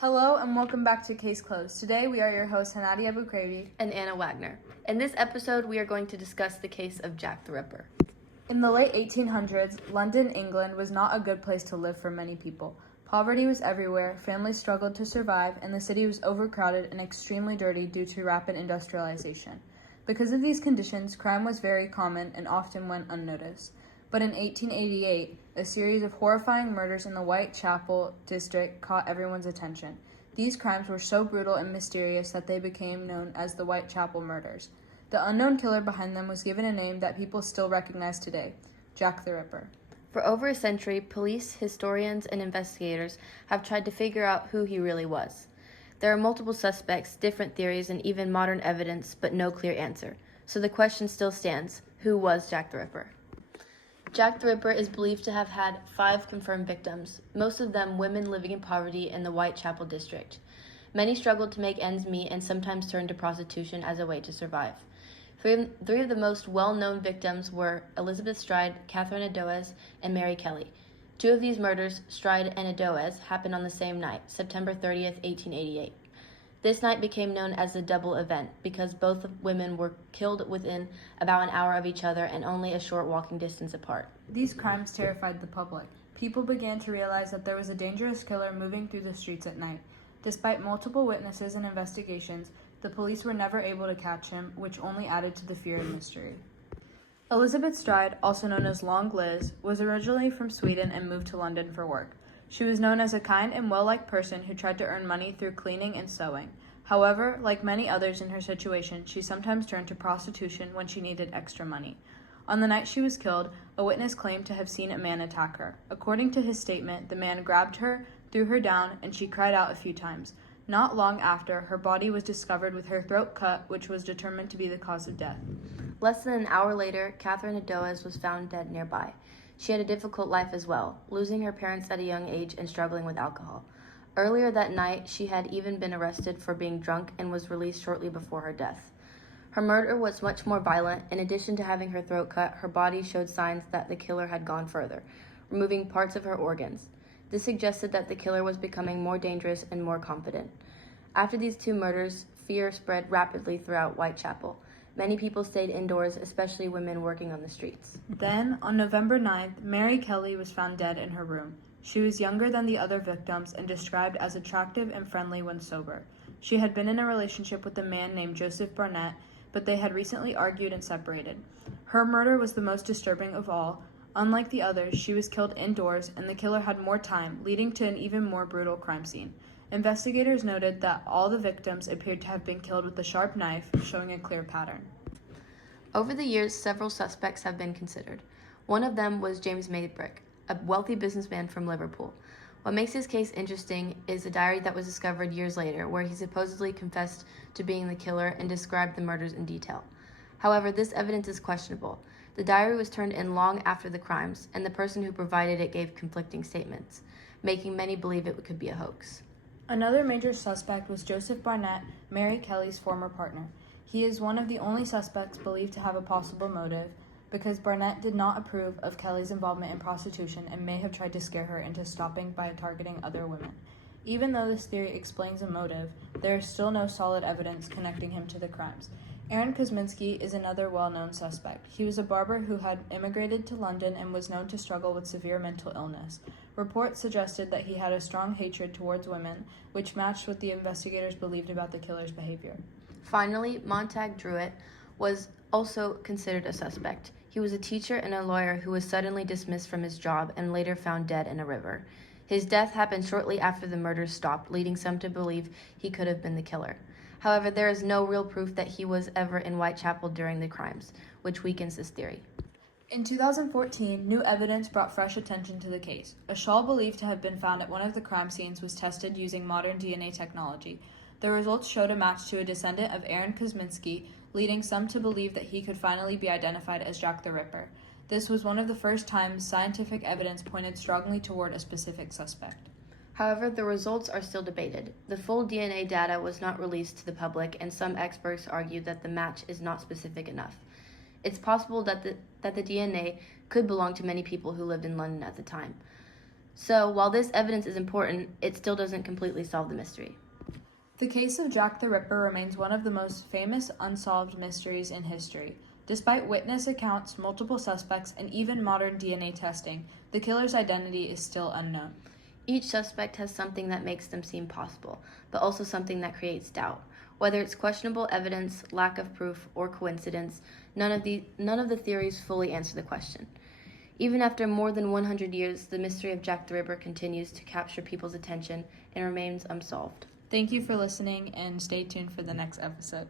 Hello and welcome back to Case Closed. Today we are your hosts Hanadi Abukredi and Anna Wagner. In this episode, we are going to discuss the case of Jack the Ripper. In the late 1800s, London, England was not a good place to live for many people. Poverty was everywhere, families struggled to survive, and the city was overcrowded and extremely dirty due to rapid industrialization. Because of these conditions, crime was very common and often went unnoticed. But in 1888, a series of horrifying murders in the Whitechapel district caught everyone's attention. These crimes were so brutal and mysterious that they became known as the Whitechapel murders. The unknown killer behind them was given a name that people still recognize today, Jack the Ripper. For over a century, police, historians, and investigators have tried to figure out who he really was. There are multiple suspects, different theories, and even modern evidence, but no clear answer. So the question still stands, who was Jack the Ripper? Jack the Ripper is believed to have had 5 confirmed victims, most of them women living in poverty in the Whitechapel district. Many struggled to make ends meet and sometimes turned to prostitution as a way to survive. Three of the most well-known victims were Elizabeth Stride, Catherine Eddowes, and Mary Kelly. 2 of these murders, Stride and Eddowes, happened on the same night, September 30th, 1888. This night became known as the double event because both women were killed within about an hour of each other and only a short walking distance apart. These crimes terrified the public. People began to realize that there was a dangerous killer moving through the streets at night. Despite multiple witnesses and investigations, the police were never able to catch him, which only added to the fear and mystery. Elizabeth Stride, also known as Long Liz, was originally from Sweden and moved to London for work. She was known as a kind and well-liked person who tried to earn money through cleaning and sewing. However, like many others in her situation, she sometimes turned to prostitution when she needed extra money. On the night she was killed, a witness claimed to have seen a man attack her. According to his statement, the man grabbed her, threw her down, and she cried out a few times. Not long after, her body was discovered with her throat cut, which was determined to be the cause of death. Less than an hour later, Catherine Eddowes was found dead nearby. She had a difficult life as well, losing her parents at a young age and struggling with alcohol. Earlier that night, she had even been arrested for being drunk and was released shortly before her death. Her murder was much more violent. In addition to having her throat cut, her body showed signs that the killer had gone further, removing parts of her organs. This suggested that the killer was becoming more dangerous and more confident. After these 2 murders, fear spread rapidly throughout Whitechapel. Many people stayed indoors, especially women working on the streets. Then, on November 9th, Mary Kelly was found dead in her room. She was younger than the other victims and described as attractive and friendly when sober. She had been in a relationship with a man named Joseph Barnett, but they had recently argued and separated. Her murder was the most disturbing of all. Unlike the others, she was killed indoors, and the killer had more time, leading to an even more brutal crime scene. Investigators noted that all the victims appeared to have been killed with a sharp knife, showing a clear pattern. Over the years, several suspects have been considered. One of them was James Maybrick, a wealthy businessman from Liverpool. What makes his case interesting is a diary that was discovered years later, where he supposedly confessed to being the killer and described the murders in detail. However, this evidence is questionable. The diary was turned in long after the crimes, and the person who provided it gave conflicting statements, making many believe it could be a hoax. Another major suspect was Joseph Barnett, Mary Kelly's former partner. He is one of the only suspects believed to have a possible motive, because Barnett did not approve of Kelly's involvement in prostitution and may have tried to scare her into stopping by targeting other women. Even though this theory explains a motive, there is still no solid evidence connecting him to the crimes. Aaron Kosminski is another well-known suspect. He was a barber who had immigrated to London and was known to struggle with severe mental illness. Reports suggested that he had a strong hatred towards women, which matched what the investigators believed about the killer's behavior. Finally, Montag Druitt was also considered a suspect. He was a teacher and a lawyer who was suddenly dismissed from his job and later found dead in a river. His death happened shortly after the murders stopped, leading some to believe he could have been the killer. However, there is no real proof that he was ever in Whitechapel during the crimes, which weakens this theory. In 2014, new evidence brought fresh attention to the case. A shawl believed to have been found at one of the crime scenes was tested using modern DNA technology. The results showed a match to a descendant of Aaron Kosminski, leading some to believe that he could finally be identified as Jack the Ripper. This was one of the first times scientific evidence pointed strongly toward a specific suspect. However, the results are still debated. The full DNA data was not released to the public, and some experts argue that the match is not specific enough. It's possible that the DNA could belong to many people who lived in London at the time. So, while this evidence is important, it still doesn't completely solve the mystery. The case of Jack the Ripper remains one of the most famous unsolved mysteries in history. Despite witness accounts, multiple suspects, and even modern DNA testing, the killer's identity is still unknown. Each suspect has something that makes them seem possible, but also something that creates doubt. Whether it's questionable evidence, lack of proof, or coincidence, none of the theories fully answer the question. Even after more than 100 years, the mystery of Jack the Ripper continues to capture people's attention and remains unsolved. Thank you for listening, and stay tuned for the next episode.